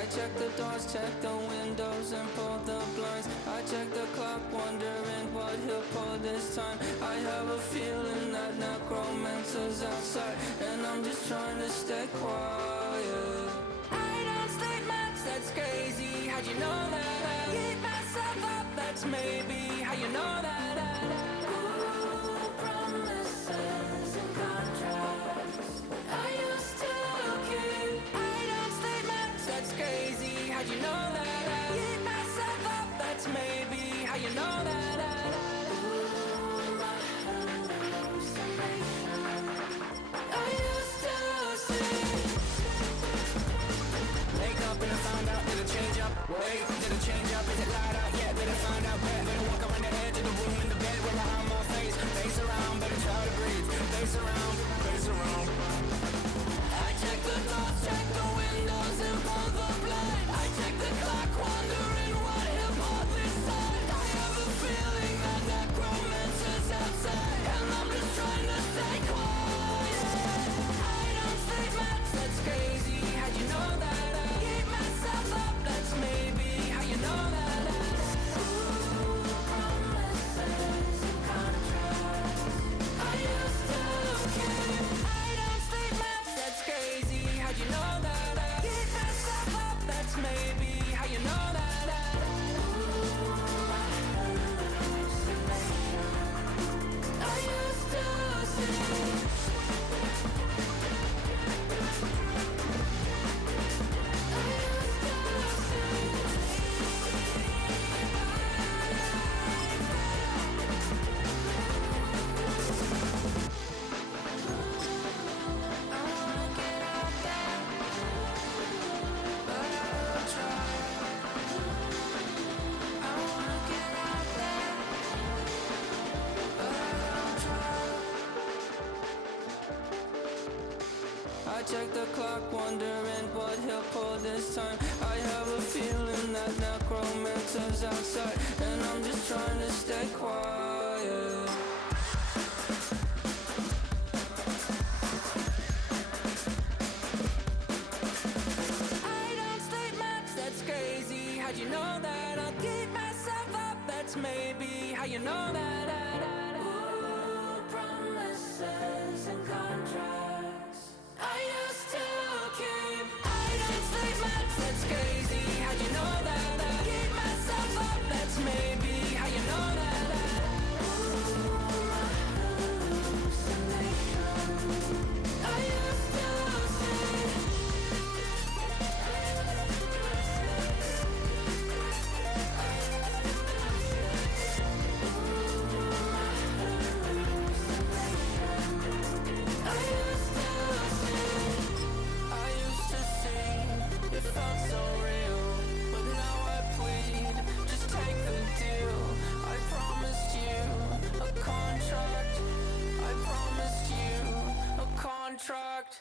I check the doors, check the windows, and pull the blinds. I check the clock, wondering what he'll pull this time. I have a feeling that necromancer's outside, and I'm just trying to stay quiet. I don't sleep much, that's crazy. How'd you know that? I keep myself up, that's maybe how you know that. Ooh, promises and contracts I used to keep. I don't sleep much, that's crazy. How'd you know that? I keep myself up, that's maybe how you know that. Ooh, my hallucination I used to see. Wake up and I found out, did it change up? Wait, did it change up? Is it light out? Yeah, better find out. Better walk around the edge of the room in the bed with my arm on face. Face around, better try to breathe. Face around, face around. I check the doors, check the windows, and pull the blind. I check the clock, wondering what he'll pull this time. I have a feeling that necromancer's outside, and I'm just trying to stay quiet. I don't sleep much, that's crazy. How'd you know that? I keep myself up, that's maybe how you know that. Ooh, promises and contracts I used to keep. I don't sleep much, that's crazy. How'd you know that? I keep myself up, that's maybe how you know that. Ooh, my hallucination I used to see. I check the clock, wondering what he'll pull this time. I have a feeling that necromancer's outside, and I'm just trying to stay quiet. I don't sleep much, that's crazy. How'd you know that? I'll keep myself up, that's maybe how you know that. Ooh, promises and contracts I used to keep. I don't sleep much, that's crazy. How'd you know that? I keep myself up, that's maybe how you know that. Ooh, my hallucination I used to see. It felt so real, but now I plead, just take the deal. I promised you a contract. I promised you a contract.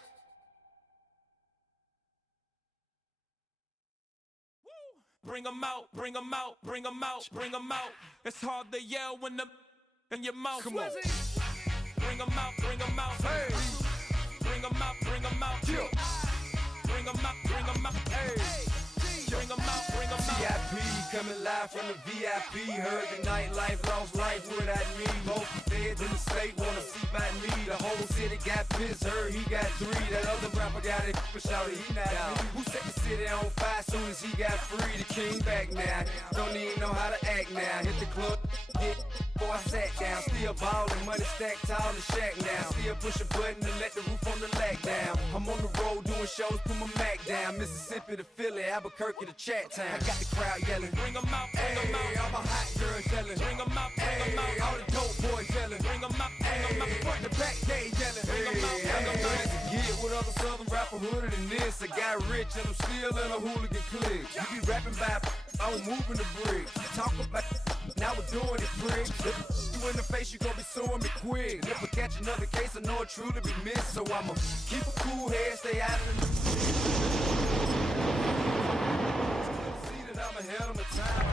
Bring 'em out, bring 'em out, bring 'em out, bring 'em out. It's hard to yell when the in your mouth. Come on. Bring 'em out, bring 'em out. Hey. Bring 'em out, bring 'em out. Yeah. Bring 'em out, bring 'em out. Hey. Bring 'em out, bring 'em out. VIP coming live from the VIP. Heard the nightlife, lost life without me. Both feds in the state wanna see by me. The whole city got pissed, heard he got 3. That other rapper got it, but shouted he not me. Who set the city on fire soon as he got free? The king back now, don't even know how to act now. Hit the club, hit, before I sat down. Still ballin', money stacked tall in shack now. Still push a button to let the roof on the lag down. I'm on the road doing shows, put my Mac down. Mississippi to Philly, Albuquerque to Chat Town. I got the crowd yelling. Bring 'em out, bring 'em out. All my hot girls yelling. Bring 'em out, bring 'em out. All the dope boys yelling. Bring 'em out, bring 'em out. Front to back, they yelling. Bring 'em out, bring 'em out. To get with other southern rapper hooded than this. I got rich and I'm still in a hooligan clique. You be rapping by, I'm moving the bricks. Talk about, now we're doing it, pricks. If you in the face, you gon' be suing me quick. If I catch another case, I know it truly be missed. So I'ma keep a cool head, stay out of the see that I'm ahead of my time.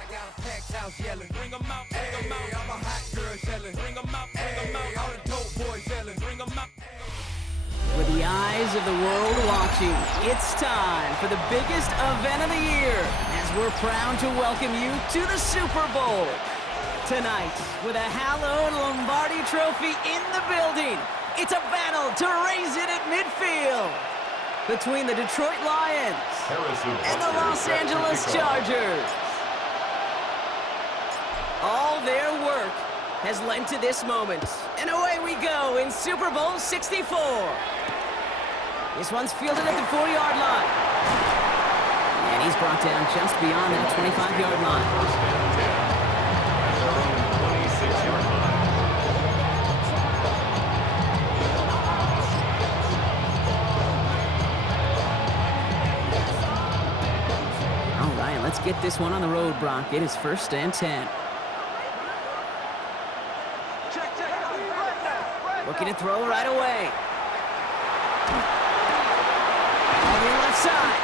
I got a packed house yelling. Bring 'em out, bring 'em out. All my hot girls yelling. Bring 'em out, bring 'em out. All the dope eyes of the world watching. It's time for the biggest event of the year as we're proud to welcome you to the Super Bowl. Tonight, with a hallowed Lombardi trophy in the building, it's a battle to raise it at midfield between the Detroit Lions and the Los Angeles Chargers. All their work has led to this moment. And away we go in Super Bowl 64. This one's fielded at the 40-yard line. And he's brought down just beyond that 25-yard line. All right, let's get this one on the road, Brock. It is 1st and 10. Looking to throw right away. On the left side.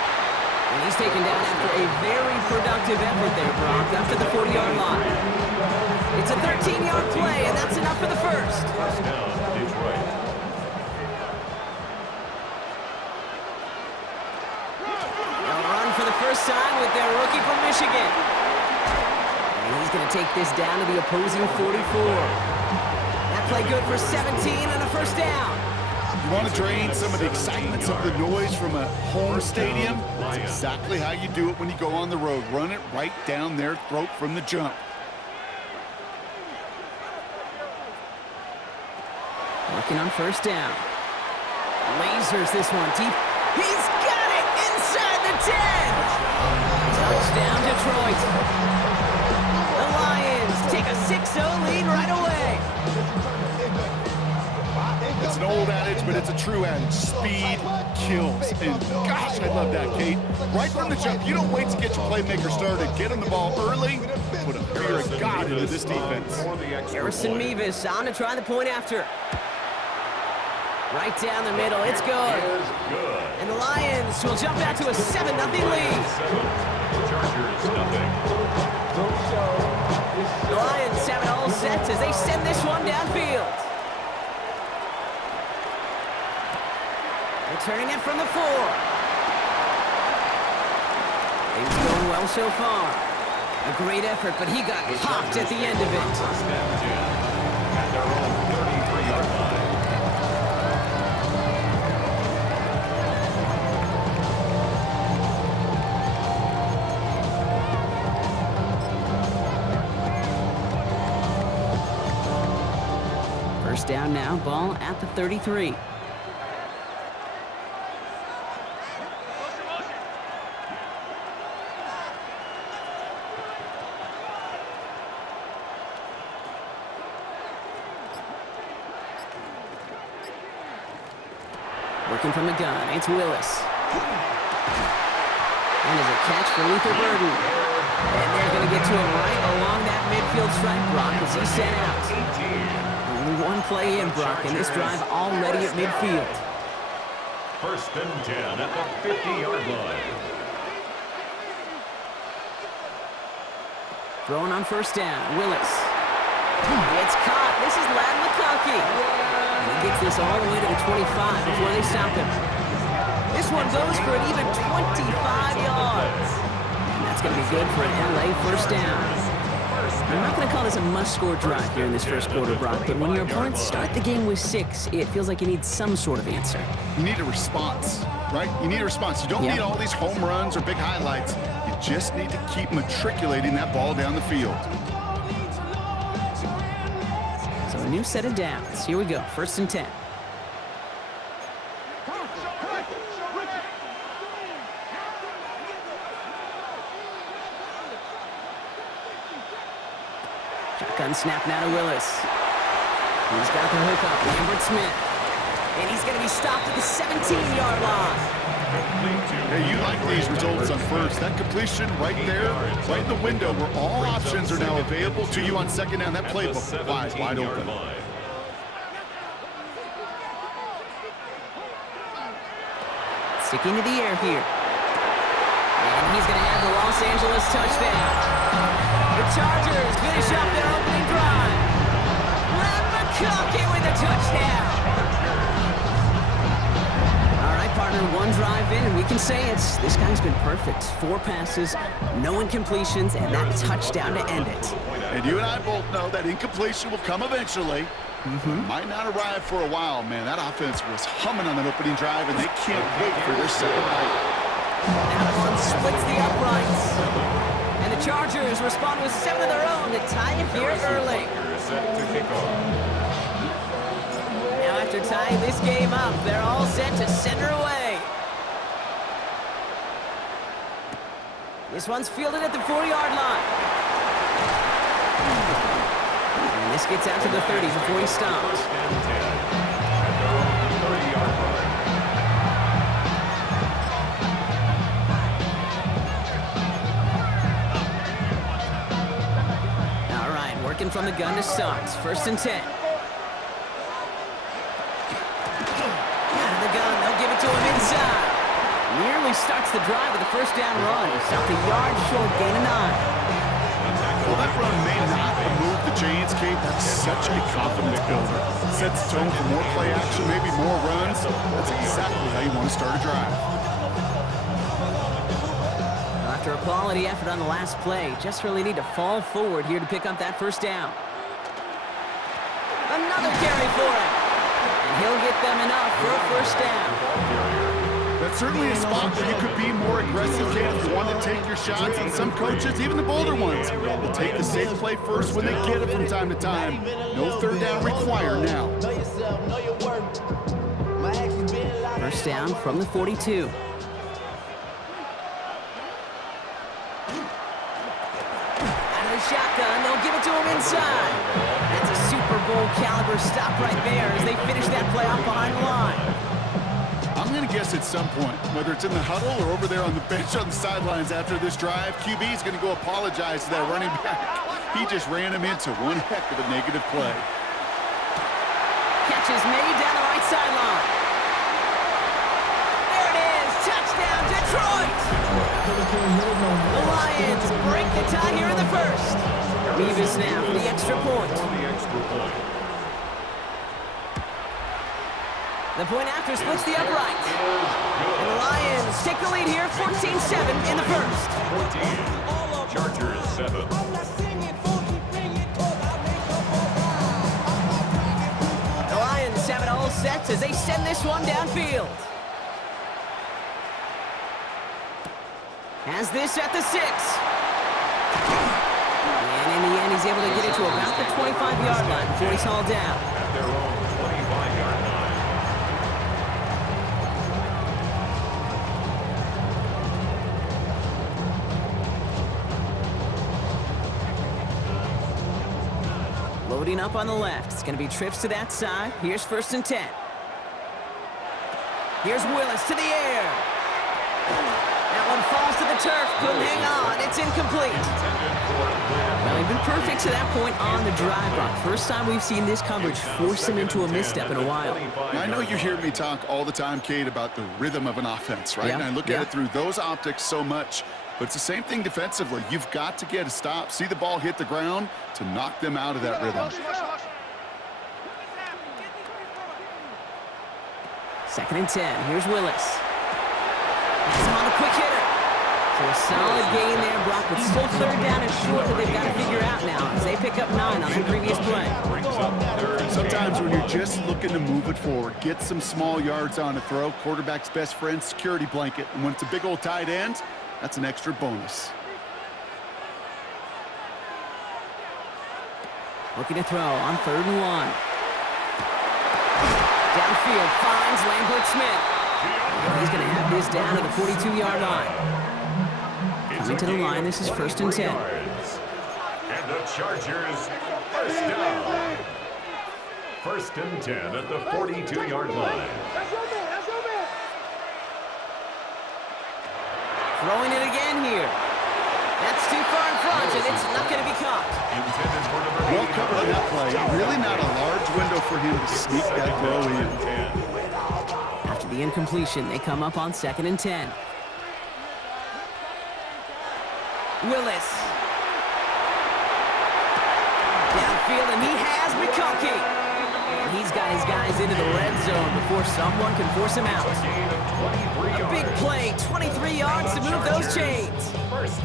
And he's taken down after a very productive effort there, Brock, up to the 40-yard line. It's a 13-yard play, and that's enough for the first. First down, Detroit. They'll run for the first time with their rookie from Michigan. And he's going to take this down to the opposing 44. Play good for 17 and a first down. You want to drain some of the excitement, some of the noise from a home stadium? That's exactly how you do it when you go on the road. Run it right down their throat from the jump. Working on first down. Lasers this one deep. He's got it inside the 10. Touchdown, Detroit. The Lions take a 6-0 lead right away. It's an old adage, but it's a true adage. Speed kills. And gosh, I love that, Kate. Right from the jump, you don't wait to get your playmaker started. Get him the ball early. Put a fear of God into this defense. Harrison Mevis on to try the point after. Right down the middle, it's good. And the Lions will jump out to a 7-0 lead. Chargers, nothing. The Lions have it all set as they send this one downfield. Returning it from the 4. He's going well so far. A great effort, but he got popped at the end of it. First and 10 at their own 33-yard line. First down now, ball at the 33. Working from the gun, it's Willis. And there's a catch for Luther Burden. And they're going to get to him right along that midfield stripe, Brock, as he's sent out. Only one play in, Brock, and this drive already at midfield. First and 10 at the 50-yard line. Throwing on first down, Willis. It's caught. This is Ladd McConkey. And he gets this all the way to the 25 before they stop him. This one goes for an even 25 yards. And that's going to be good for an LA first down. I'm not going to call this a must-score drive here in this first quarter, Brock, but when your opponents start the game with 6, it feels like you need some sort of answer. You need a response, right? You need a response. You don't need all these home runs or big highlights. You just need to keep matriculating that ball down the field. So a new set of downs. Here we go, 1st and 10. Shotgun snap now to Willis. He's got the hook up, Lambert Smith. And he's going to be stopped at the 17-yard line. Hey, you like these results on first. That completion right there, right in the window where all options are now available to you on second down. That playbook wide open. Sticking to the air here. And he's going to have the Los Angeles touchdown. The Chargers finish up their opening drive. Ladd McConkey with a touchdown. All Evan, and we can say this guy's been perfect. 4 passes, no incompletions, and that touchdown to end it. And you and I both know that incompletion will come eventually. Might not arrive for a while, man. That offense was humming on that opening drive, and they can't wait for their second night. That one splits the uprights. And the Chargers respond with 7 of their own to tie it here early. Now after tying this game up, they're all set to send her away. This one's fielded at the 40-yard line. And this gets out to the 30 before he stops. All right, working from the gun to start. 1st and 10. Out of the gun, they'll give it to him inside. Nearly starts the drive with a 1st down run. Stopped a yard short, gain of 9. Well, that run may not move the chains, Kate. That's such a confidence builder. Sets the tone for more play action, maybe more runs. That's exactly how you want to start a drive. After a quality effort on the last play, just really need to fall forward here to pick up that 1st down. Another carry for him. And he'll get them enough for a 1st down. That's certainly a spot where you could be more aggressive, Kate, if you want to take your shots. And some coaches, even the bolder ones, will take the safe play first when they get it from time to time. No 3rd down required now. 1st down from the 42. Shotgun, they'll give it to him inside. That's a Super Bowl caliber stop right there as they finish that play off behind the line. I'm going to guess at some point, whether it's in the huddle or over there on the bench on the sidelines after this drive, QB is going to go apologize to that running back. He just ran him into one heck of a negative play. Catch is made down the right sideline. There it is, touchdown Detroit! The Lions break the tie here in the 1st. Revis now for the extra point. The point after splits the uprights. And the Lions take the lead here, 14-7 in the 1st. 14, Chargers 7. The Lions have it all set as they send this one downfield. Has this at the 6. And in the end, he's able to get it to about the 25-yard line before he's hauled down. At their own 25-yard line. Loading up on the left. It's going to be trips to that side. Here's 1st and 10. Here's Willis to the air. That one falls to the turf. Couldn't hang on. It's incomplete. Well, they've been perfect to that point on the drive block. First time we've seen this coverage force him into a misstep in a while. Now, I know you hear me talk all the time, Kate, about the rhythm of an offense, right? Yeah. And I look at it through those optics so much. But it's the same thing defensively. You've got to get a stop, see the ball hit the ground to knock them out of that rhythm. 2nd and 10. Here's Willis. He's on the quick hitter. So a solid gain there, Brock, but still 3rd down and short that they've got to figure out now as they pick up 9 on that previous play. Sometimes when you're just looking to move it forward, get some small yards on a throw, quarterback's best friend, security blanket. And when it's a big old tight end, that's an extra bonus. Looking to throw on 3rd and 1. Downfield finds Lambert Smith. And he's going to have this down to the 42-yard line. Coming to the line, this is 1st and 10. And the Chargers 1st down. 1st and 10 at the 42-yard line. Throwing it again here. That's too far in front, and it's not going to be caught. Well covered on that play. Really not a large window for him to sneak that throw in. After the incompletion, they come up on 2nd and 10. Willis. Downfield, and he has McConkey. And he's got got his guys into the red zone before someone can force him out. A big play, 23 yards to move those chains.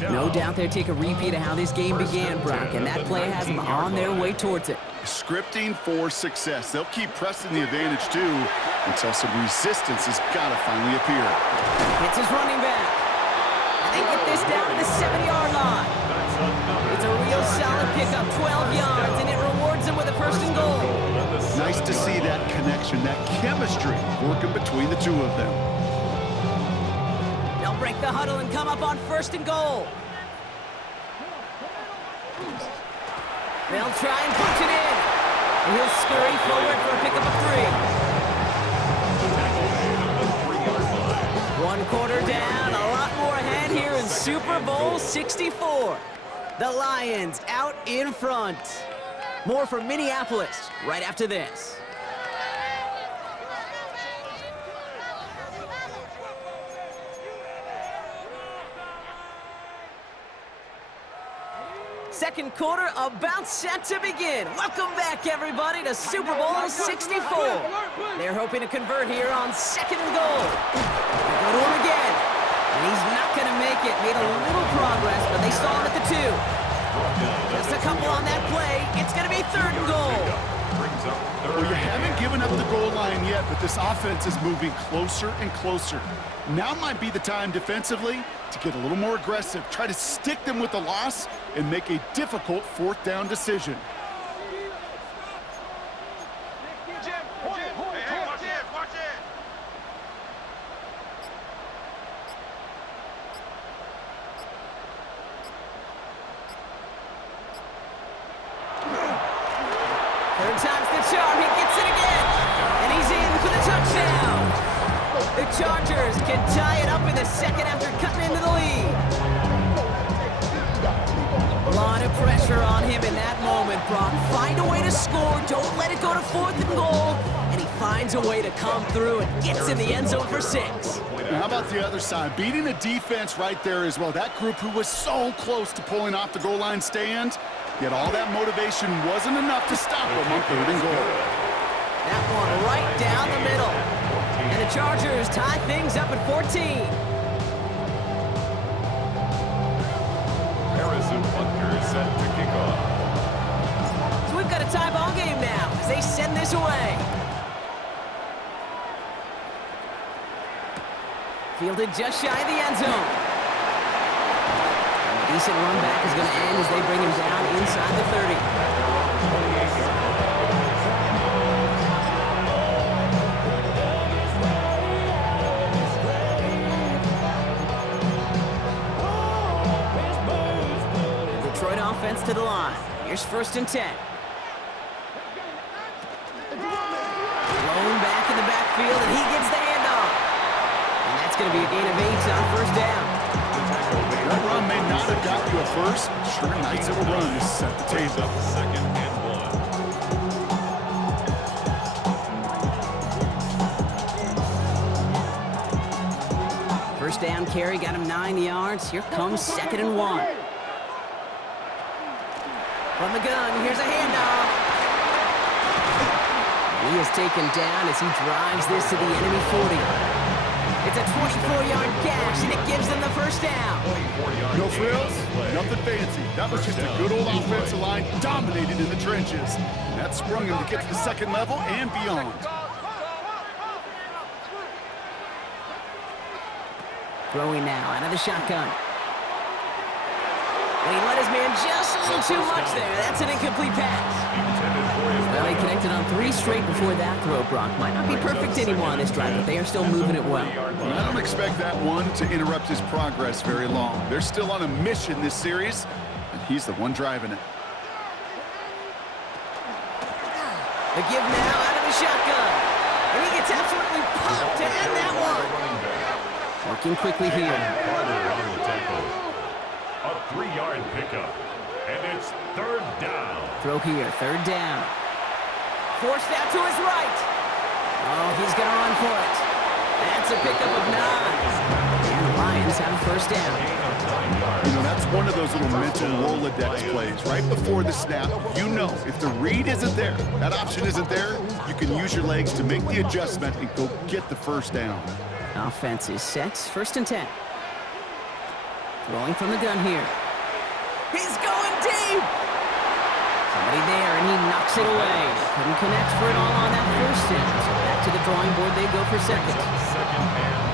No doubt they'll take a repeat of how this game began, Brock, and that play has them on their way towards it. Scripting for success. They'll keep pressing the advantage, too, until some resistance has got to finally appear. It's his running back. And they get this down to the 7-yard line. It's a real solid pickup, 12 yards, and it rewards them with a first and goal. Nice to see that connection, that chemistry working between the two of them. They'll break the huddle and come up on first and goal. They'll try and punch it in. And he'll scurry forward for a pickup of 3. 1 quarter down, a lot more ahead here in Super Bowl 64. The Lions out in front. More from Minneapolis right after this. Second quarter about set to begin. Welcome back, everybody, to Super Bowl 64. They're hoping to convert here on second and goal. They go to him again. And he's not going to make it. Made a little progress, but they saw him at the 2. Just a couple on that play. It's going to be third and goal. Well, you haven't given up the goal line yet, but this offense is moving closer and closer. Now might be the time defensively to get a little more aggressive, try to stick them with the loss, and make a difficult fourth down decision. Third time's the charm. He gets it again. And he's in for the touchdown. The Chargers can tie it up in the second after cutting into the lead. A lot of pressure on him in that moment, Brock. Find a way to score. Don't let it go to fourth and goal. And he finds a way to come through and gets in the end zone for 6. Now, how about the other side? Beating the defense right there as well. That group who was so close to pulling off the goal line stand, yet all that motivation wasn't enough to stop them on third and goal. That one right down the middle. And the Chargers tie things up at 14. Harrison Butker set to kick off. So we've got a tie ball game now as they send this away. Fielded just shy of the end zone. And a decent run back is going to end as they bring him down inside the 30. Detroit offense to the line. Here's first and 10. Blown back in the backfield, and he gets the handoff. And that's going to be a gain of 8 on first down. That run may not have got you a first, but sure nice little run to set the table. Second and 1. First down carry got him 9 yards. Here comes second and 1. From the gun, here's a handoff. He is taken down as he drives this to the enemy 40. It's a 24-yard gash, and it gives them the first down. No frills, nothing fancy. That was just a good old offensive line dominated in the trenches. And that sprung him to get to the second level and beyond. Throwing now out of the shotgun. And he let his man just a little too much there. That's an incomplete pass. Well, he connected on 3 straight before that throw, Brock. Might not be perfect anymore on this drive, but they are still moving it well. And I don't expect that one to interrupt his progress very long. They're still on a mission this series, and he's the one driving it. The give now out of the shotgun. And he gets absolutely popped to end that one. Working quickly here. A 3-yard pickup, and it's third down. Throw here, third down. Forced out to his right. Oh, he's going to run for it. That's a pickup of 9. And Lions have a first down. You know, that's one of those little mental Rolodex plays. Right before the snap, you know if the read isn't there, that option isn't there, you can use your legs to make the adjustment and go get the first down. Offense is set. First and 10. Throwing from the gun here. He's going deep! Somebody there, and he knocks it away. Couldn't connect for it all on that first down. So back to the drawing board they go for second.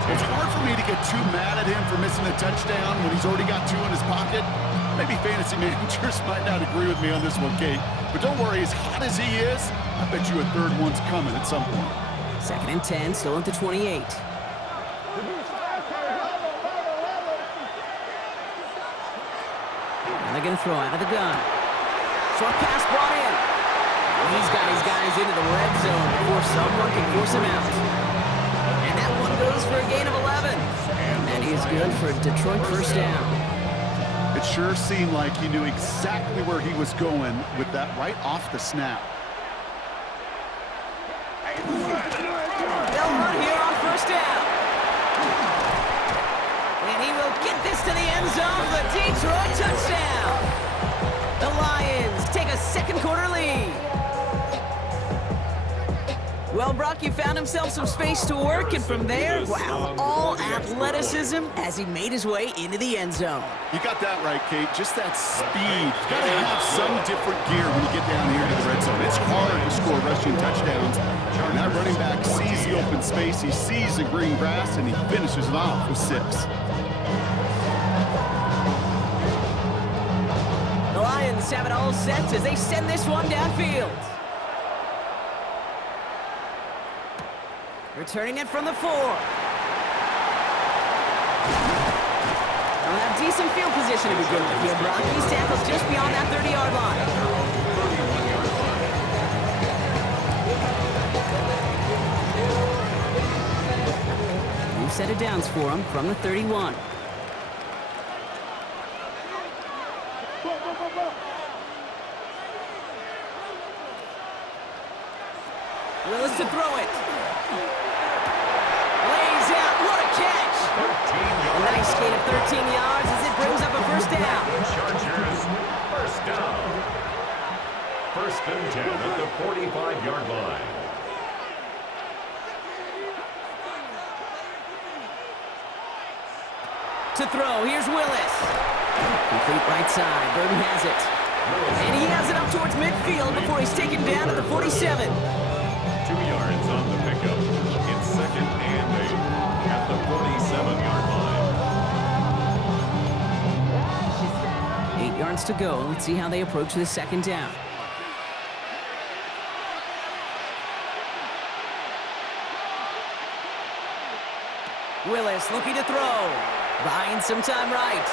It's hard for me to get too mad at him for missing a touchdown when he's already got 2 in his pocket. Maybe fantasy managers might not agree with me on this one, Kate. But don't worry, as hot as he is, I bet you a third one's coming at some point. Second and 10, still at the 28. And they're going to throw out of the gun. Short pass brought in. And he's got his guys into the red zone before someone can force him out. And that one goes for a gain of 11. And that is good for a Detroit first down. It sure seemed like he knew exactly where he was going with that right off the snap. They'll run here on first down. And he will get this to the end zone for the Detroit touchdown. The Lions take a second quarter lead. Well, Brock, you found himself some space to work, and from there, wow, all athleticism as he made his way into the end zone. You got that right, Kate. Just that speed. You've got to have some different gear when you get down here to the red zone. It's hard to score rushing touchdowns. And that running back sees the open space, he sees the green grass, and he finishes it off with 6. The Lions have it all set as they send this one downfield. Returning it from the 4. They'll have decent field position to begin with here, Brock. He's tackled just beyond that 30-yard line. New set of downs for him from the 31. Willis to throw it. Lays out. What a catch. A nice gain of 13 yards as it brings up a first down. Chargers, first down. First and 10 at the 45-yard line. To throw. Here's Willis. Complete right side. Burton has it. And he has it up towards midfield before he's taken down at the 47. 2 yards on the pickup. It's second and 8 at the 47-yard line. 8 yards to go. Let's see how they approach this second down. Willis looking to throw. Buying some time right.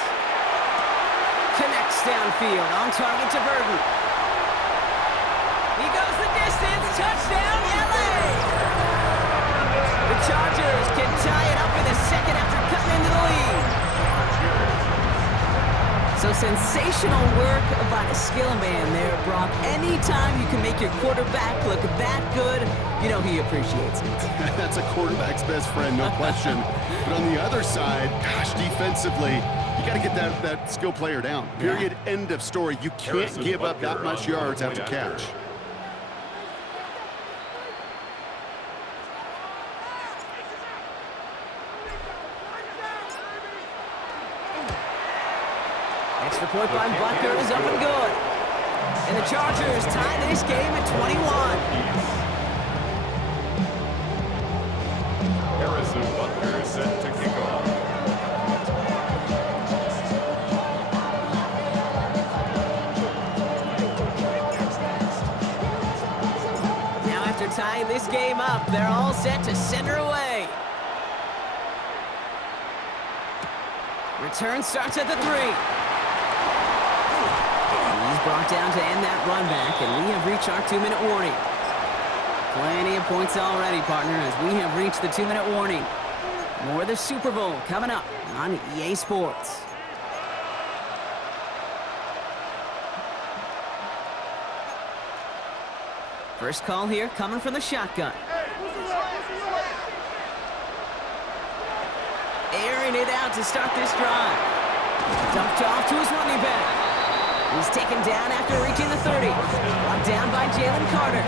Connects downfield. On target to Burton. He goes the distance. Touchdown, LA! The Chargers can tie it up in the second after cutting into the lead. So sensational work by the skill man there, Brock. Anytime you can make your quarterback look that good, you know he appreciates it. That's a quarterback's best friend, no question. But on the other side, gosh, defensively, you got to get that skill player down. Period, end of story. You can't give up that much yards after catch. Extra point by Butker is up and good. And the Chargers tie this game at 21. Harrison Butker set to kick off. Now after tying this game up, they're all set to send her away. Return starts at the 3. He's brought down to end that run back, and we have reached our 2-minute warning. Plenty of points already, partner, as we have reached the 2-minute warning. More of the Super Bowl coming up on EA Sports. First call here coming from the shotgun. airing it out to start this drive. Dumped off to his running back. He's taken down after reaching the 30. Brought down by Jalen Carter.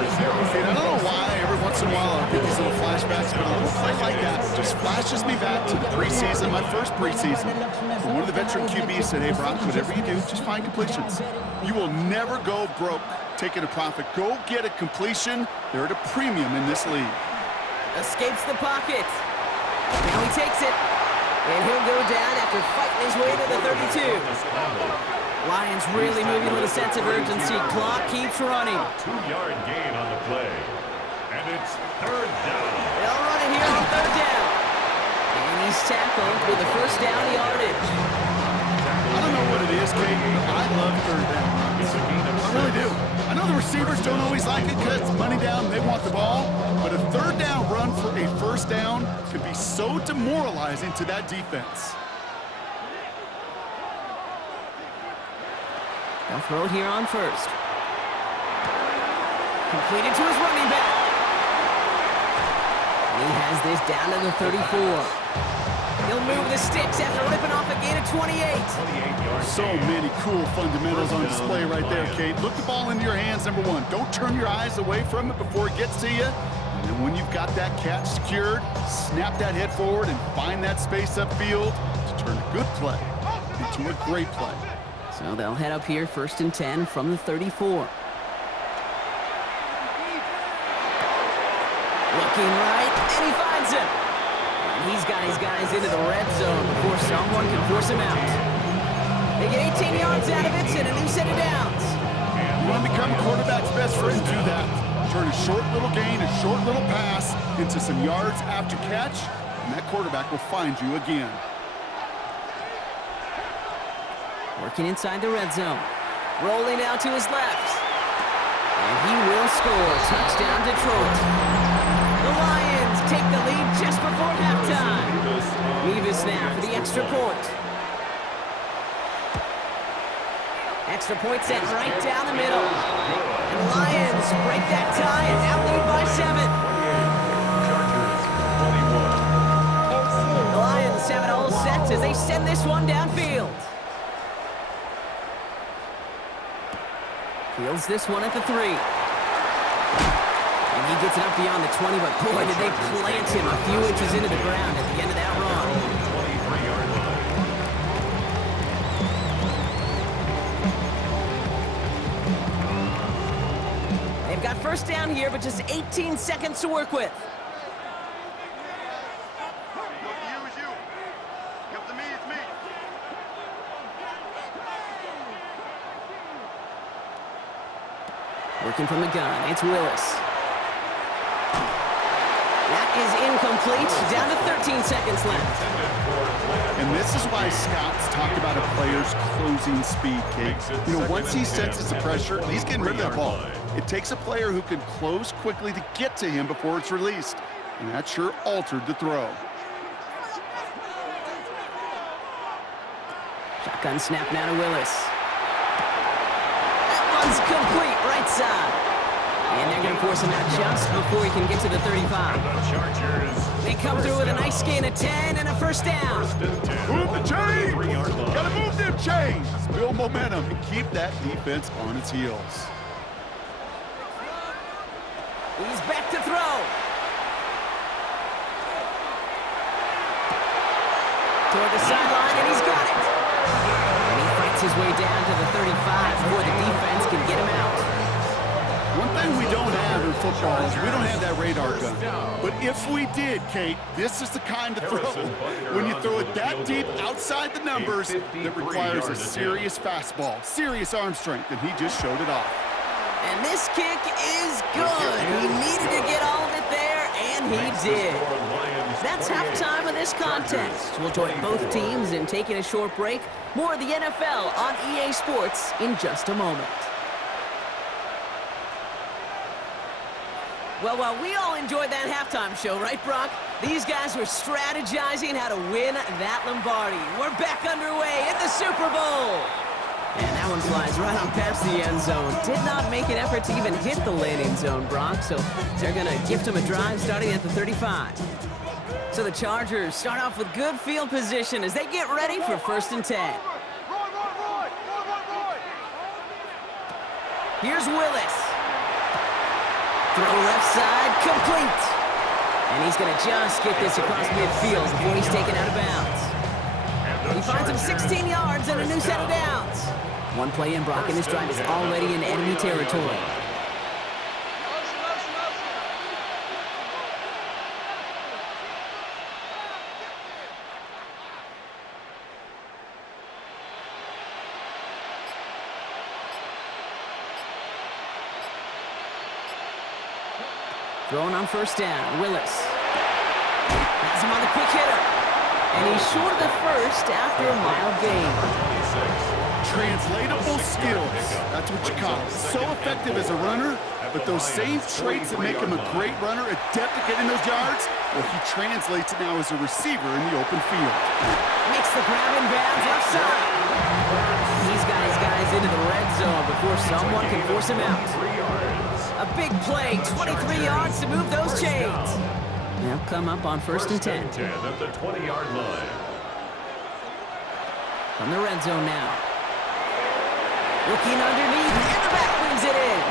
Okay, I don't know why every once in a while I'll get these little flashbacks, but a little play like that just flashes me back to the preseason, my first preseason. And one of the veteran QBs said, hey, Brock, whatever you do, just find completions. You will never go broke taking a profit. Go get a completion. They're at a premium in this league. Escapes the pocket. Now he takes it. And he'll go down after fighting his way to the 32. Lions really moving with a sense of urgency. Clock keeps running. 2-yard gain on the play. And it's 3rd down. They'll run it here on 3rd down. And he's tackled with the first down yardage. I don't know what it is, Kate, but I love 3rd down. I really do. I know the receivers don't always like it because it's money down, they want the ball, but a 3rd down run for a 1st down can be so demoralizing to that defense. They'll throw it here on 1st. Completed to his running back. And he has this down to the 34. He'll move the sticks after ripping off a gain of 28. So many cool fundamentals on display right there, Kate. Look the ball into your hands, number one. Don't turn your eyes away from it before it gets to you. And then when you've got that catch secured, snap that head forward and find that space upfield to turn a good play into a great play. So they'll head up here 1st and 10 from the 34. Looking right, and he finds him. And he's got his guys into the red zone before someone can force him out. They get 18 yards out of it and a new set of downs. You want to become a quarterback's best friend, do that. Turn a short little gain, a short little pass into some yards after catch, and that quarterback will find you again. Working inside the red zone. Rolling out to his left. And he will score. Touchdown, Detroit. The Lions take the lead just before halftime. Nevis now for the extra point. Extra point set right down the middle. And the Lions break that tie and now lead by 7. The Lions have it all set as they send this one downfield. Fields this one at the 3. And he gets it up beyond the 20, but boy, did they plant him a few inches into the ground at the end of that run. 23-yard line. They've got 1st down here, but just 18 seconds to work with. Working from the gun, it's Willis. That is incomplete, down to 13 seconds left. And this is why scouts talk about a player's closing speed, Kate. You know, once he senses the pressure, he's getting rid of that ball. It takes a player who can close quickly to get to him before it's released. And that sure altered the throw. Shotgun snap now to Willis. Complete right side. And they're going to force him out just before he can get to the 35. They come through with a nice gain of 10 and a 1st down. Move the chains! Gotta move them chains! Build momentum and keep that defense on its heels. He's back to throw. Toward the sideline, and he's got it. His way down to the 35 before the defense can get him out. One thing we don't have in football is we don't have that radar gun. But if we did, Kate, this is the kind of throw when you throw it that deep outside the numbers that requires a serious fastball, serious arm strength, and he just showed it off. And this kick is good. He needed to get all of it there, and he did. That's halftime of this contest. We'll join both teams in taking a short break. More of the NFL on EA Sports in just a moment. Well, while we all enjoyed that halftime show, right, Brock? These guys were strategizing how to win that Lombardi. We're back underway in the Super Bowl. And that one flies right on past the end zone. Did not make an effort to even hit the landing zone, Brock. So they're going to gift him a drive starting at the 35. So So the Chargers start off with good field position as they get ready for 1st and 10. Here's Willis. Throw left side, complete. And he's going to just get this across midfield before he's taken out of bounds. He finds him 16 yards and a new set of downs. One play in, Brock, and this drive is already in enemy territory. Throwing on 1st down, Willis. Has him on the quick hitter. And he's short of the first after a mild gain. Translatable skills. That's what you call it. So effective as a runner, but those same traits that make him a great runner, adept at getting those yards, well, he translates it now as a receiver in the open field. Makes the grab in bounds left side. He's got his guys into the red zone before someone can force him out. A big play, 23 yards to move those chains. They'll come up on 1st and 10. 10 at the 20-yard line. From the red zone now. Looking underneath, and the back brings it in.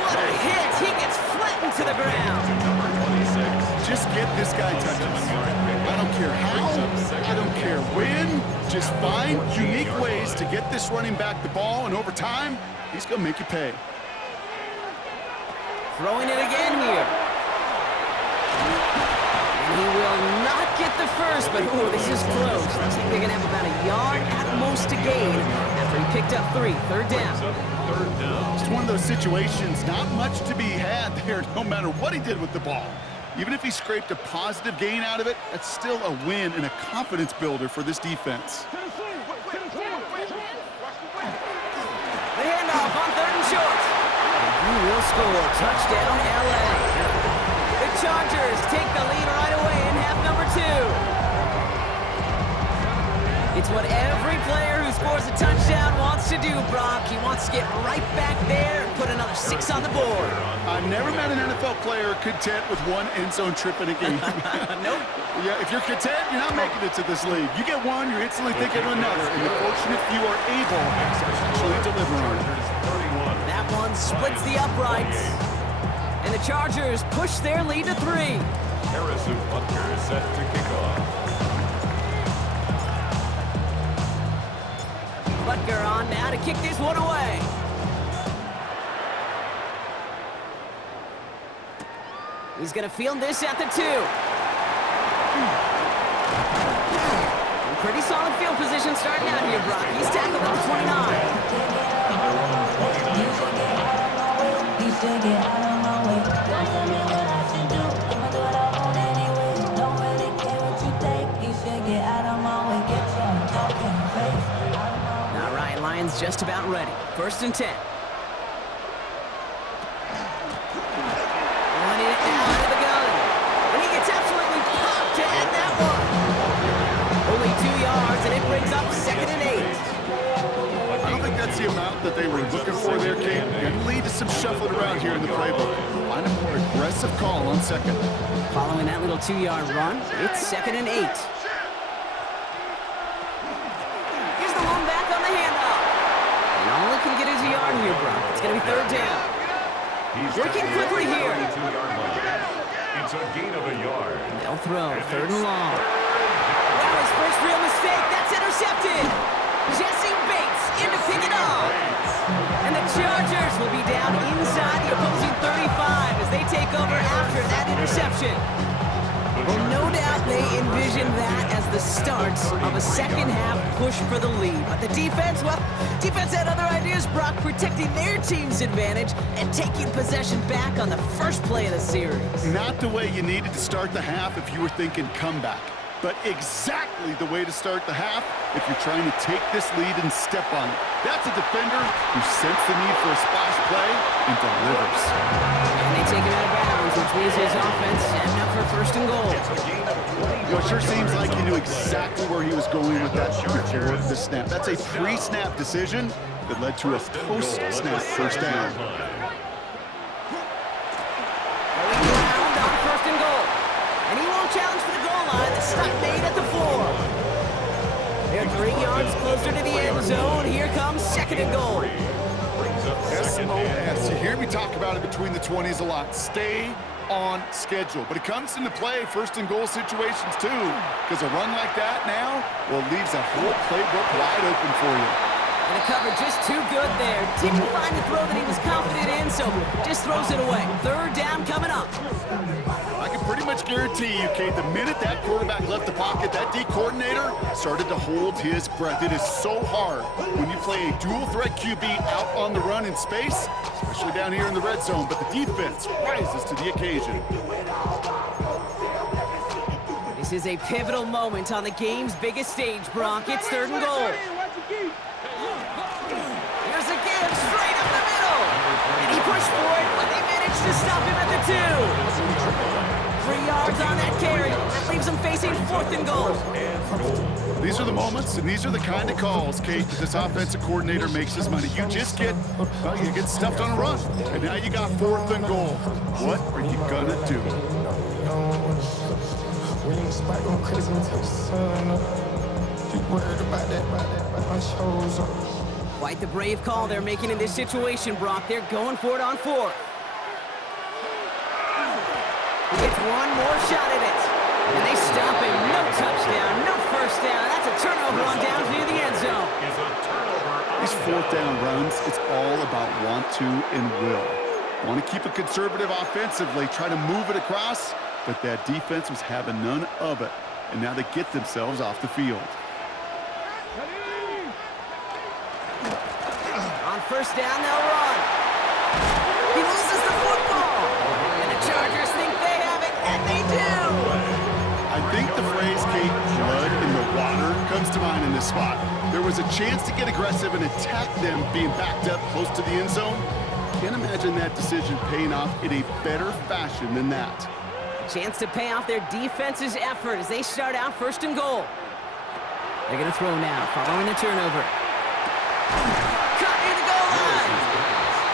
What a hit! He gets flattened to the ground. Number 26. Just get this guy touches. I don't care how, I don't care when. Just find unique ways to get this running back the ball, and over time, he's going to make you pay. Throwing it again here. And he will not get the first, but oh, this is close. Looks like they're going to have about a yard at most to gain after he picked up 3. 3rd down. It's one of those situations, not much to be had there no matter what he did with the ball. Even if he scraped a positive gain out of it, that's still a win and a confidence builder for this defense. The handoff on 3rd and short. He will score. Touchdown, LA. The Chargers take the lead right away in half number 2. It's what every player who scores a touchdown wants to do, Brock. He wants to get right back there and put another 6 on the board. I've never met an NFL player content with one end zone trip in a game. Nope. Yeah, if you're content, you're not making it to this league. You get one, you're instantly thinking of another, and the fortunate few are able to actually deliver on it. That one splits the uprights. And the Chargers push their lead to 3. Harrison Butker set to kick off. Butker on now to kick this one away. He's going to field this at the 2. Pretty solid field position starting out here, Brock. He's tackled at the 29. All right, Lions just about ready. 1st and 10. Running it down into the gun. And he gets absolutely popped to end that one. Only 2 yards, and it brings up 2nd and 8. I don't think that's the amount that they were looking for there, Kate. Going to lead to some shuffling around here in the playbook. Find a more aggressive call on 2nd. Following that little 2-yard run, it's 2nd and 8. Here's the one back on the handoff. And all it can get is a yard here, Brock. It's going to be 3rd down. Working quickly here. It's a gain of a yard. They'll throw 3rd and long. Wow, his first real mistake. That's intercepted. Jesse Bates in to pick it off. And the Chargers will be down inside the opposing 35 as they take over after that interception. Well, no doubt they envisioned that as the start of a second-half push for the lead. But the defense, well, defense had other ideas, Brock, protecting their team's advantage and taking possession back on the first play of the series. Not the way you needed to start the half if you were thinking comeback, but exactly the way to start the half if you're trying to take this lead and step on it. That's a defender who sensed the need for a splash play and delivers. And they take him out of bounds, which means his offense setting up for 1st and goal. You know, it sure seems like he knew exactly where he was going with that before the snap. That's a pre-snap decision that led to a post-snap 1st down. Going ground on 1st and goal. And he won't challenge for the goal at the 4. They're 3 yards closer to the end zone. Here comes 2nd and goal. SOS. You hear me talk about it between the 20s a lot. Stay on schedule. But it comes into play 1st and goal situations too, because a run like that now, well, leaves a whole playbook wide open for you. And the cover just too good there. Didn't find the throw that he was confident in, so just throws it away. 3rd down coming up. I can pretty much guarantee you, Kate, the minute that quarterback left the pocket, that D coordinator started to hold his breath. It is so hard when you play a dual-threat QB out on the run in space, especially down here in the red zone, but the defense rises to the occasion. This is a pivotal moment on the game's biggest stage, Brock. It's 3rd and goal. Here's a give straight up the middle. And he pushed for it, but they managed to stop him at the 2. 3 yards on that carry. That leaves him facing 4th and goal. These are the moments, and these are the kind of calls, Kate, that this offensive coordinator makes his money. You just get, well, you get stuffed on a run, and now you got 4th and goal. What are you gonna do? Quite the brave call they're making in this situation, Brock. They're going for it on 4th. He gets one more shot at it. And they stop him. No touchdown, no 1st down. That's a turnover on downs near the end zone. These 4th down runs, it's all about want to and will. Want to keep it conservative offensively, try to move it across, but that defense was having none of it. And now they get themselves off the field. On 1st down, they'll run. He loses the football. And the Chargers think they have it, and they do. I think the phrase, Kate, blood in the water comes to mind in this spot. There was a chance to get aggressive and attack them being backed up close to the end zone. Can't imagine that decision paying off in a better fashion than that. Chance to pay off their defense's effort as they start out 1st and goal. They're going to throw now, following the turnover. Cut near the goal line.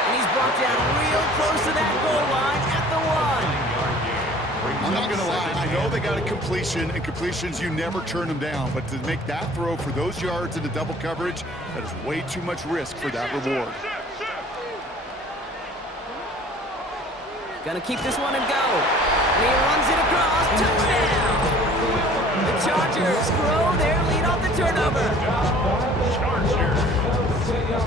And he's brought down real close to that goal line at the 1. I'm not going to lie. I know they got a completion, and completions, you never turn them down. But to make that throw for those yards into double coverage, that is way too much risk for that reward. Gonna keep this one and go. And he runs it across. Touchdown! The Chargers grow their lead off the turnover.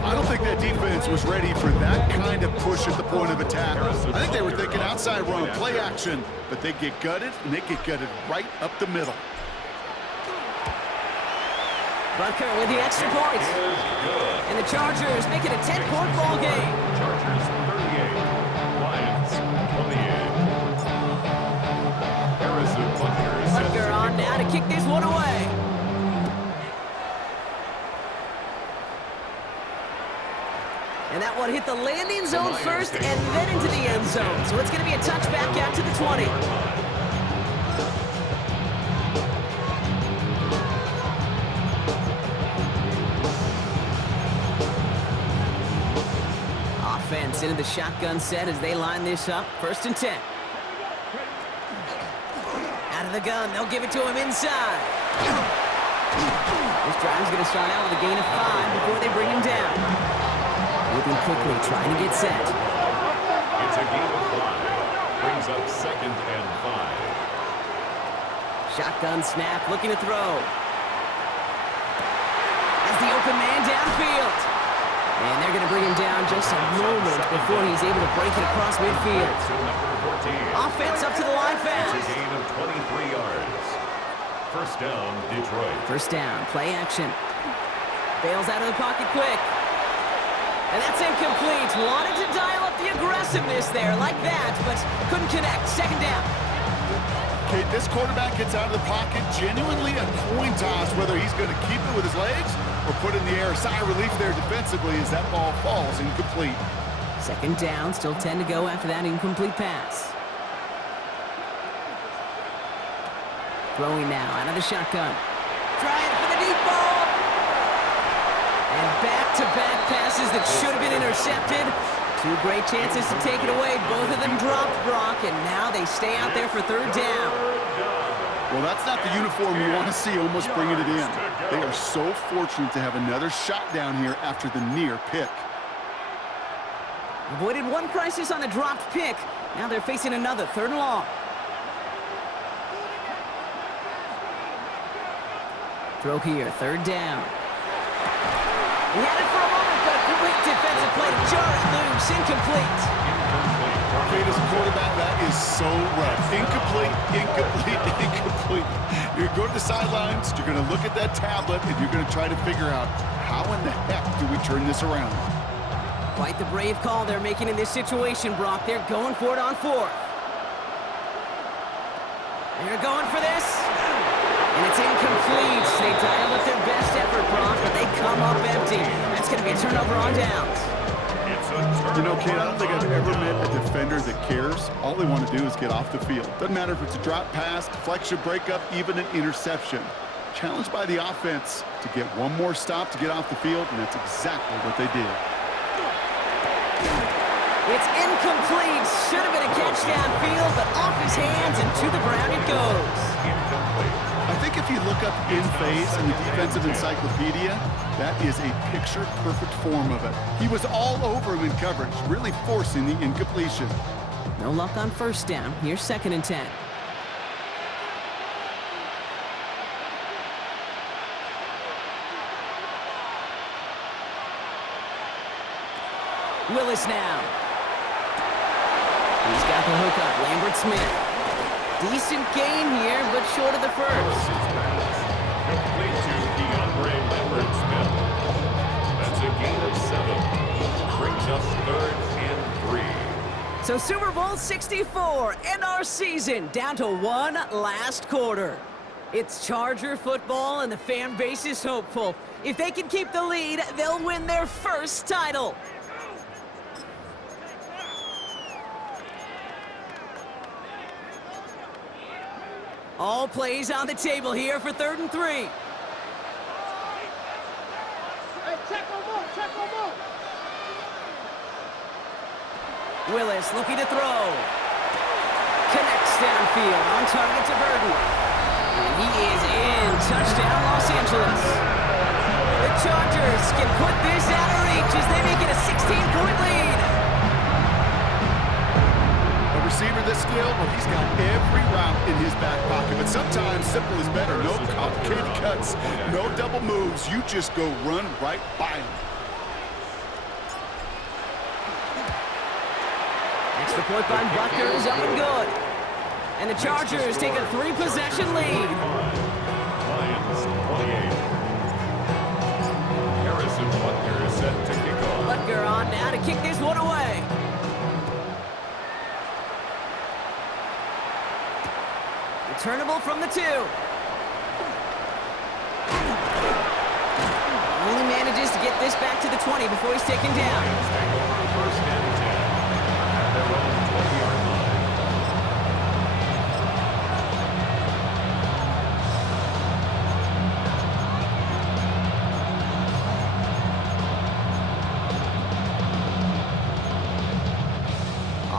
I don't think that defense was ready for that kind of push at the point of attack. I think they were thinking outside run, play action, but they get gutted, and they get gutted right up the middle. Butker with the extra point. And the Chargers make it a 10-point ball game. Chargers 38, Lions 28. Harrison Butker on now to kick this one away. And that one hit the landing zone first and then into the end zone. So it's going to be a touchback out to the 20. Offense into the shotgun set as they line this up. 1st and 10. Out of the gun, they'll give it to him inside. This drive's going to start out with a gain of 5 before they bring him down. Moving quickly, trying to get set. It's a gain of 5. Brings up 2nd and 5. Shotgun snap, looking to throw. As the open man downfield. And they're going to bring him down just a moment before he's able to break it across midfield. Offense up to the line fast. It's a gain of 23 yards. 1st down, Detroit. 1st down, play action. Bails out of the pocket quick. And that's incomplete. Wanted to dial up the aggressiveness there like that, but couldn't connect. 2nd down. Okay, this quarterback gets out of the pocket, genuinely a coin toss whether he's going to keep it with his legs or put it in the air. Sigh of relief there defensively as that ball falls incomplete. 2nd down, still 10 to go after that incomplete pass. Throwing now out of the shotgun. Trying for the deep ball. And back-to-back passes that should have been intercepted. 2 great chances to take it away. Both of them dropped, Brock, and now they stay out there for 3rd down. Well, that's not the uniform you want to see almost bringing it in. They are so fortunate to have another shot down here after the near pick. Avoided one crisis on a dropped pick. Now they're facing another 3rd and long. Throw here, 3rd down. He had it for a moment, but a quick defensive play to jar it loose. Incomplete. Okay, as a quarterback, that is so rough. Incomplete, incomplete, incomplete. You're going to the sidelines, you're going to look at that tablet, and you're going to try to figure out how in the heck do we turn this around. Quite the brave call they're making in this situation, Brock. They're going for it on 4th. They're going for this. And it's incomplete. They dialed up their best effort, Brock, but they come up empty. That's going to be a turnover on downs. You know, Kate, I don't think I've ever met a defender that cares. All they want to do is get off the field. Doesn't matter if it's a drop pass, deflection, breakup, even an interception. Challenged by the offense to get one more stop to get off the field, and that's exactly what they did. It's incomplete. Should have been a catch downfield, but off his hands and to the ground it goes. I think if you look up in phase in the defensive encyclopedia, that is a picture-perfect form of it. He was all over him in coverage, really forcing the incompletion. No luck on 1st down. Here's 2nd and 10. Willis now. He's got the hookup. Lambert Smith. Decent gain here, but short of the 1st. Complete to DeAndre Lambert Smith. That's a gain of 7. Brings us 3rd and 3. So Super Bowl 64 and our season down to one last quarter. It's Charger football and the fan base is hopeful. If they can keep the lead, they'll win their 1st title. All plays on the table here for 3rd and 3. Hey, check them out, check them out. Willis looking to throw. Connects downfield, on target to Burton. And he is in. Touchdown, Los Angeles. The Chargers can put this out of reach as they make it a 16-point lead. A receiver this skilled, well, he's got every route in his back pocket, but sometimes simple is better. No complicated cuts, no double moves. You just go run right by him. Extra point by Butker is up and good. And the Chargers take a 3-possession lead. Lions 28. Harrison Butker is set to kick off. Butker on now to kick this one away. Returnable from the 2. Only manages to get this back to the 20 before he's taken down. Lions take over 1st and 10 at their own 20-yard line.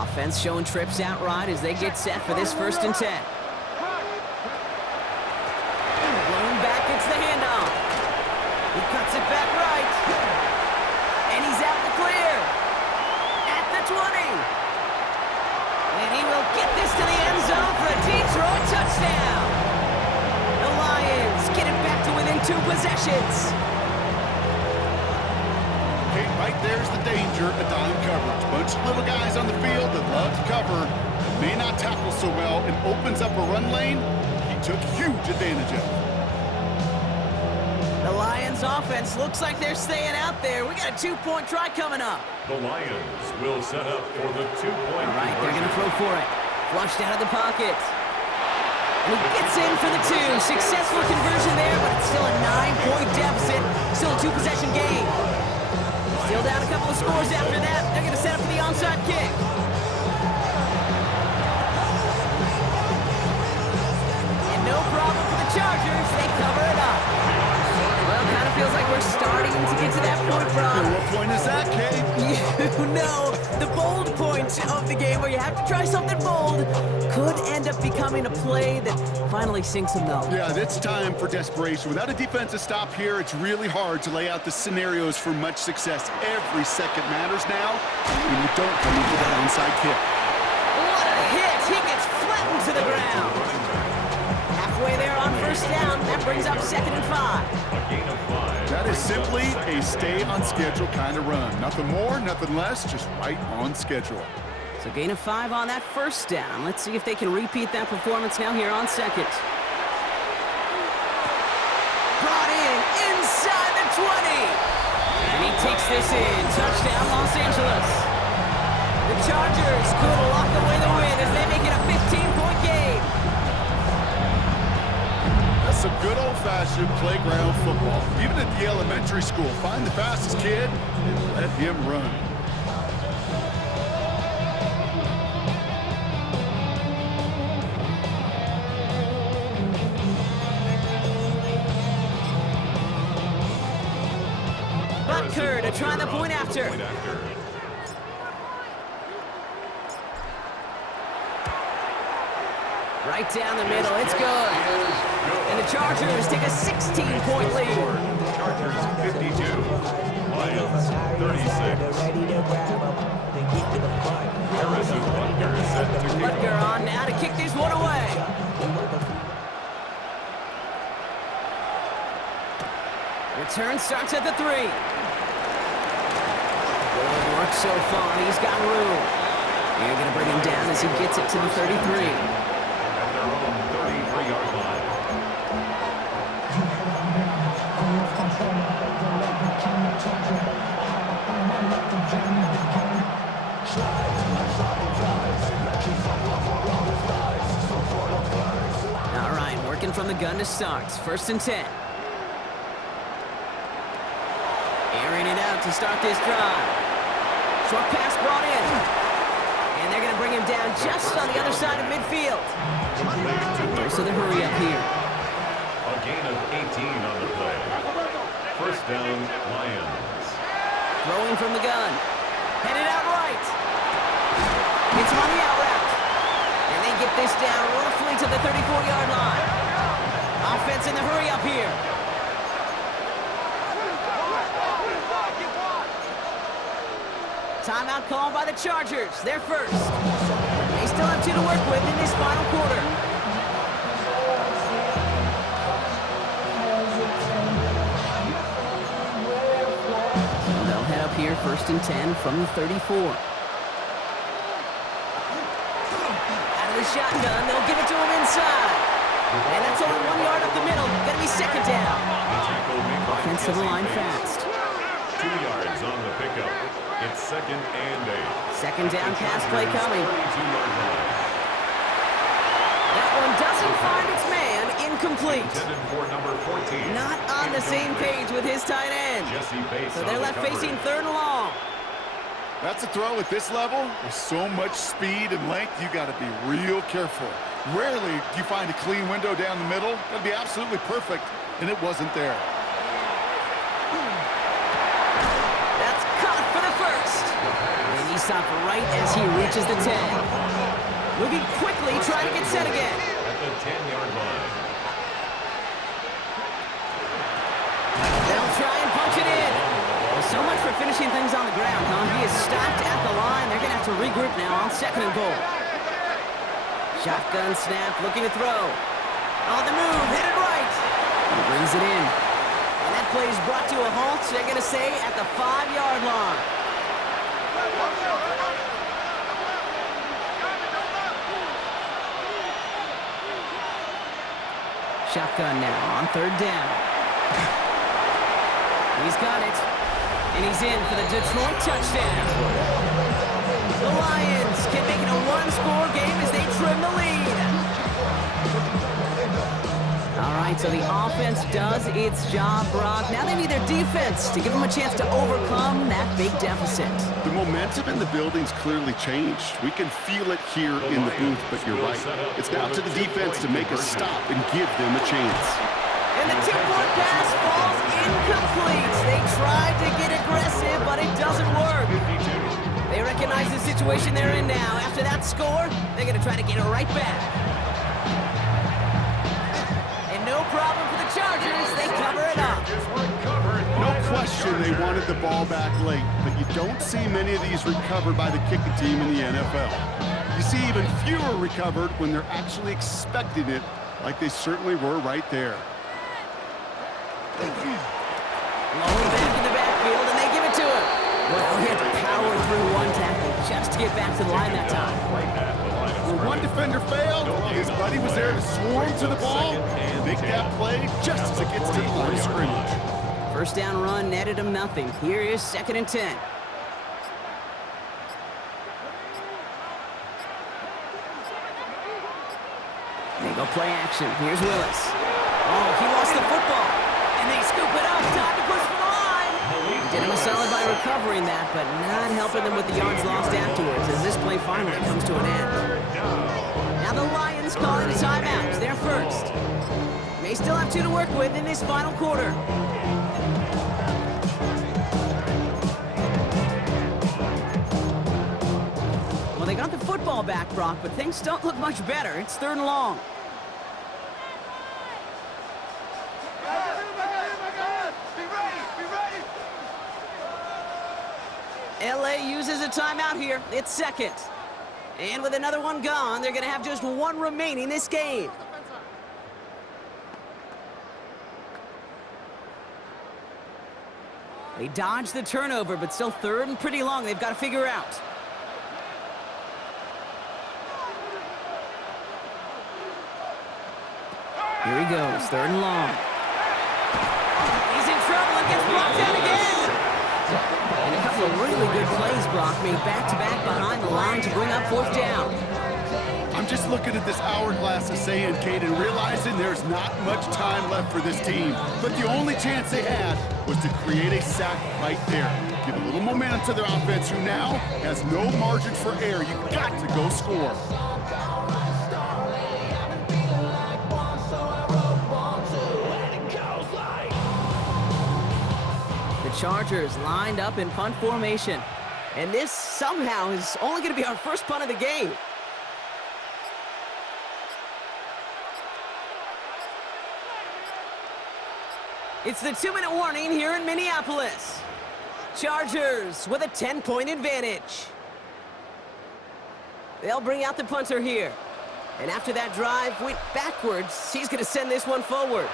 Offense showing trips out right as they get set for this 1st and 10. Blown back, it's the handoff. He cuts it back right. And he's out the clear. At the 20. And he will get this to the end zone for a Detroit touchdown. The Lions get it back to within 2 possessions. Okay, right there's the danger of dime coverage. Bunch of little guys on the field that love to cover, may not tackle so well, and opens up a run lane he took huge advantage of. The Lions offense looks like they're staying out there. We got a 2-point try coming up. The Lions will set up for the 2-point All right, they're going to throw for it. Flushed out of the pocket. And he gets in for the 2. Successful conversion there, but it's still a 9-point deficit. Still a 2-possession game. Still down a couple of scores after that. They're going to set up for the onside kick. And no problem for the Chargers. They cover it up. Well, kind of feels like we're starting to get to that point, Brock. And what point is that, Kate? You know, the bold point of the game where you have to try something bold could end up becoming come into play that finally sinks them, though. Yeah, it's time for desperation. Without a defensive stop here, it's really hard to lay out the scenarios for much success. Every second matters now when you don't come into that onside kick. What a hit! He gets flattened to the ground. Halfway there on first down. That brings up 2nd and 5. A gain of 5. That is simply a stay-on-schedule kind of run. Nothing more, nothing less, just right on schedule. So gain of 5 on that first down. Let's see if they can repeat that performance now here on second. Brought in inside the 20. And he takes this in. Touchdown, Los Angeles. The Chargers could lock away the win as they make it a 15-point game. That's some good old-fashioned playground football. Even at the elementary school, find the fastest kid and let him run. Butker to try the point after. Right down the middle, it's good. And the Chargers take a 16-point lead. Chargers 52, Lions 36. Harrison Butker is set to kick Butker on now to kick this one away. Return starts at the 3. Good work so far. He's got room. They're going to bring him down as he gets it to the 33. at their own 33-yard line. All right, working from the gun to start. 1st and 10. Airing it out to start this drive. Short pass brought in. And they're going to bring him down just on the other side of midfield. Most of the hurry up here. A gain of 18 on the play. 1st down, Lions. Throwing from the gun. Headed out right. It's on the out route. And they get this down roughly to the 34-yard line. Offense in the hurry up here. Timeout called by the Chargers. They're first. They still have 2 to work with in this final quarter. So they'll head up here 1st and 10 from the 34. Out of the shotgun, they'll give it to him inside. And that's only 1 yard up the middle. Gonna be 2nd down. Offensive line fast. 2 yards on the pickup. It's 2nd and 8. 2nd down pass play coming. 32-yard line. That one doesn't find its man. Incomplete. Intended for number 14. Not on the same page with his tight end. Jesse Bates So on they're the left coverage. facing 3rd and long. That's a throw at this level. With so much speed and length, you got to be real careful. Rarely do you find a clean window down the middle. That'd be absolutely perfect, and it wasn't there. That's caught for the 1st. And he stopped right as he reaches the 10. Moving quickly, trying to get set again. At the 10-yard line. They'll try and punch it in. Well, so much for finishing things on the ground, huh? He is stopped at the line. They're going to have to regroup now on 2nd and goal. Shotgun snap, looking to throw. On the move, hit it right. He brings it in. And that play is brought to a halt, they're going to say, at the 5-yard line. Shotgun now on 3rd down. He's got it. And he's in for the Detroit touchdown. The Lions can make it a 1-score game as they trim the lead. All right, so the offense does its job, Brock. Now they need their defense to give them a chance to overcome that big deficit. The momentum in the building's clearly changed. We can feel it here in the booth, but you're right. It's now to the defense to make a stop and give them a chance. And the 2-point pass falls incomplete. They tried to get aggressive, but it doesn't work. They recognize the situation they're in now. After that score, they're going to try to get it right back. possession, they wanted the ball back late, but you don't see many of these recovered by the kicking team in the NFL. You see even fewer recovered when they're actually expecting it, like they certainly were right there. Low back in the backfield, and they give it to him. Well, he had to power through one tackle just to get back to the line that time. When one defender failed, his buddy was there to swarm to the ball and make that play just as it gets to the line of scrimmage. First down run netted him nothing. Here is 2nd and 10. They go play action. Here's Willis. Oh, he lost the football. And they scoop it up. Time to push for the line. Did him a solid by recovering that, but not helping them with the yards lost afterwards as this play finally comes to an end. Now the Lions calling a timeout. They're first. They still have 2 to work with in this final quarter. Well, they got the football back, Brock, but things don't look much better. It's 3rd and long. LA uses a timeout here. It's 2nd. And with another one gone, they're going to have just 1 remaining this game. They dodged the turnover, but still 3rd and pretty long. They've got to figure out. Here he goes, 3rd and long. He's in trouble and gets blocked out again. And a couple of really good plays, Brock, made back-to-back behind the line to bring up 4th down. I'm just looking at this hourglass of saying, Kate, and realizing there's not much time left for this team. But the only chance they had was to create a sack right there. Give a little momentum to their offense, who now has no margin for error. You got to go score. The Chargers lined up in punt formation. And this somehow is only going to be our first punt of the game. It's the 2-minute warning here in Minneapolis. Chargers with a 10-point advantage. They'll bring out the punter here. And after that drive went backwards, he's going to send this one forward.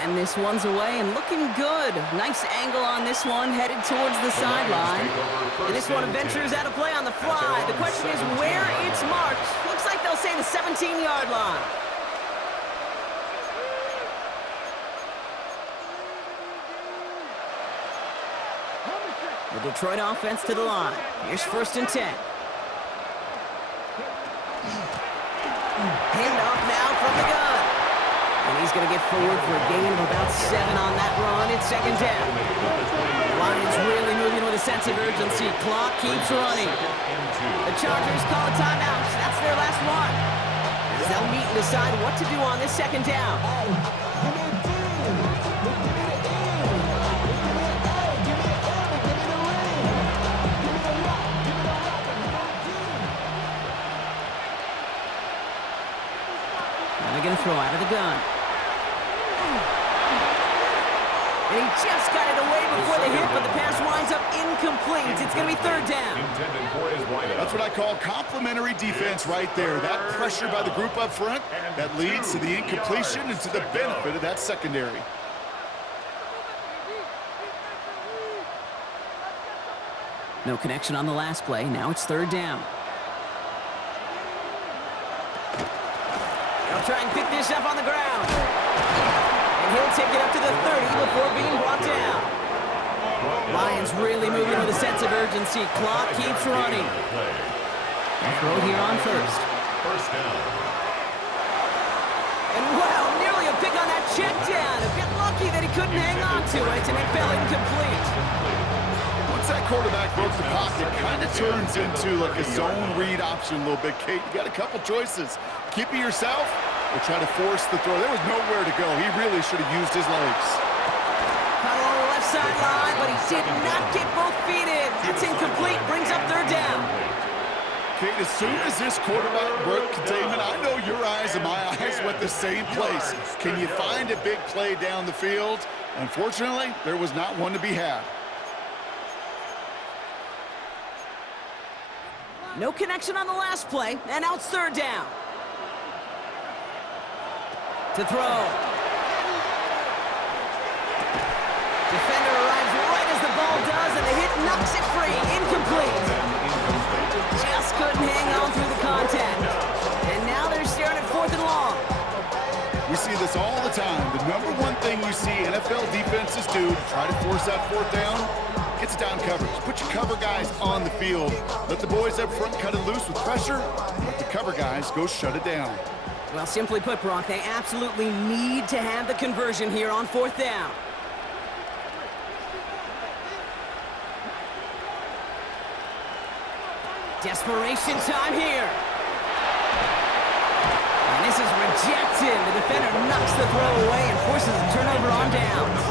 And this one's away and looking good. Nice angle on this one, headed towards the sideline. And this one ventures out of play on the fly. The question is where it's marked. Looks like they'll say the 17-yard line. The Detroit offense to the line. Here's 1st and 10. Handoff now from the gun. And he's going to get forward for a gain of about 7 on that run. It's 2nd down. Lions really moving with a sense of urgency. Clock keeps running. The Chargers call a timeout. That's their last one. As they'll meet and decide what to do on this 2nd down. They're going to throw out of the gun. And he just got it away before the hit, but the pass winds up incomplete. It's going to be 3rd down. That's what I call complimentary defense right there. That pressure by the group up front, that leads to the incompletion and to the benefit of that secondary. No connection on the last play. Now it's 3rd down. They'll try and pick this up on the ground. And he'll take it up to the 30 before being brought down. Lions really moving with a sense of urgency. Clock keeps running. A throw here on 1st. 1st down. And wow, nearly a pick on that check down. A bit lucky that he couldn't hang on to it, and it fell incomplete. Once that quarterback broke the pocket, it kind of turns into like a zone read option a little bit, Kate. You got a couple choices. Keep it yourself or try to force the throw. There was nowhere to go. He really should have used his legs. Caught along the left sideline, but he did not get both feet in. That's incomplete. Brings up 3rd down. Kate, as soon as this quarterback broke containment, I know your eyes and my eyes went the same place. Can you find a big play down the field? Unfortunately, there was not one to be had. No connection on the last play, and now it's third down. To throw. Defender arrives right as the ball does, and the hit knocks it free. Incomplete. Just couldn't hang on through the contact. And now they're staring at 4th and long. We see this all the time. The number one thing you see NFL defenses do to try to force that 4th down, gets down coverage. Put your cover guys on the field. Let the boys up front cut it loose with pressure. Let the cover guys go shut it down. Well, simply put, Brock, they absolutely need to have the conversion here on 4th down. Desperation time here. And this is rejected. The defender knocks the throw away and forces a turnover on downs.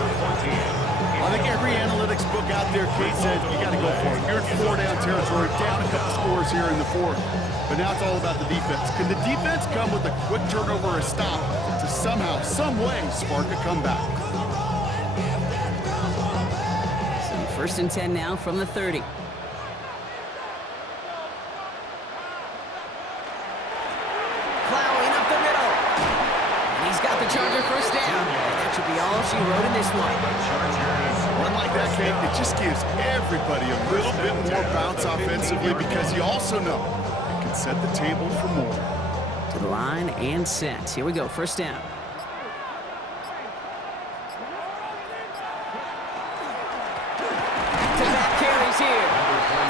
I think every analytics book out there, Kate, said you got to go for it. You're in 4-down territory, down a couple scores here in the 4th. But now it's all about the defense. Can the defense come with a quick turnover or a stop to somehow, some way, spark a comeback? So 1st and 10 now from the 30. Plowing up the middle. And he's got the Charger first down. And that should be all she wrote in this one. One like that, Kate, it just gives everybody a little bit more bounce offensively because you also know it can set the table for more. To the line and set. Here we go, 1st down. Back-to-back carries here.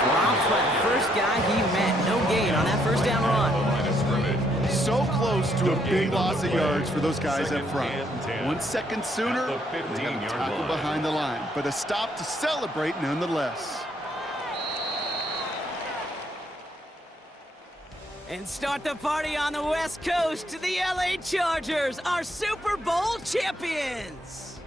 Drops by the first guy he met. No gain on that 1st down run. So close to a big loss of yards for those guys up front. 1 second sooner, they got a tackle behind the line, but a stop to celebrate nonetheless. And start the party on the West Coast to the LA Chargers, our Super Bowl champions.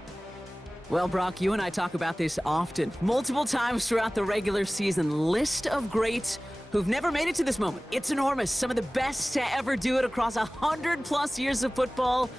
Well, Brock, you and I talk about this often, multiple times throughout the regular season. List of greats who've never made it to this moment. It's enormous. Some of the best to ever do it across 100+ years of football.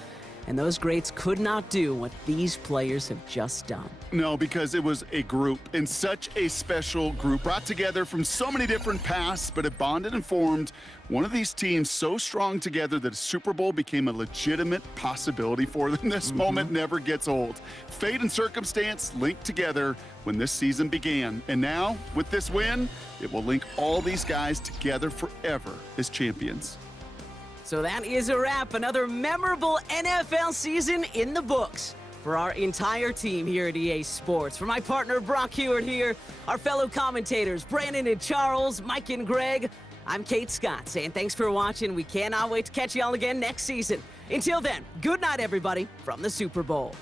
And those greats could not do what these players have just done. No, because it was a group, and such a special group, brought together from so many different paths, but it bonded and formed one of these teams so strong together that a Super Bowl became a legitimate possibility for them. This moment never gets old. Fate and circumstance linked together when this season began. And now, with this win, it will link all these guys together forever as champions. So that is a wrap. Another memorable NFL season in the books for our entire team here at EA Sports. For my partner, Brock Hewitt here, our fellow commentators, Brandon and Charles, Mike and Greg, I'm Kate Scott saying thanks for watching. We cannot wait to catch y'all again next season. Until then, good night, everybody, from the Super Bowl.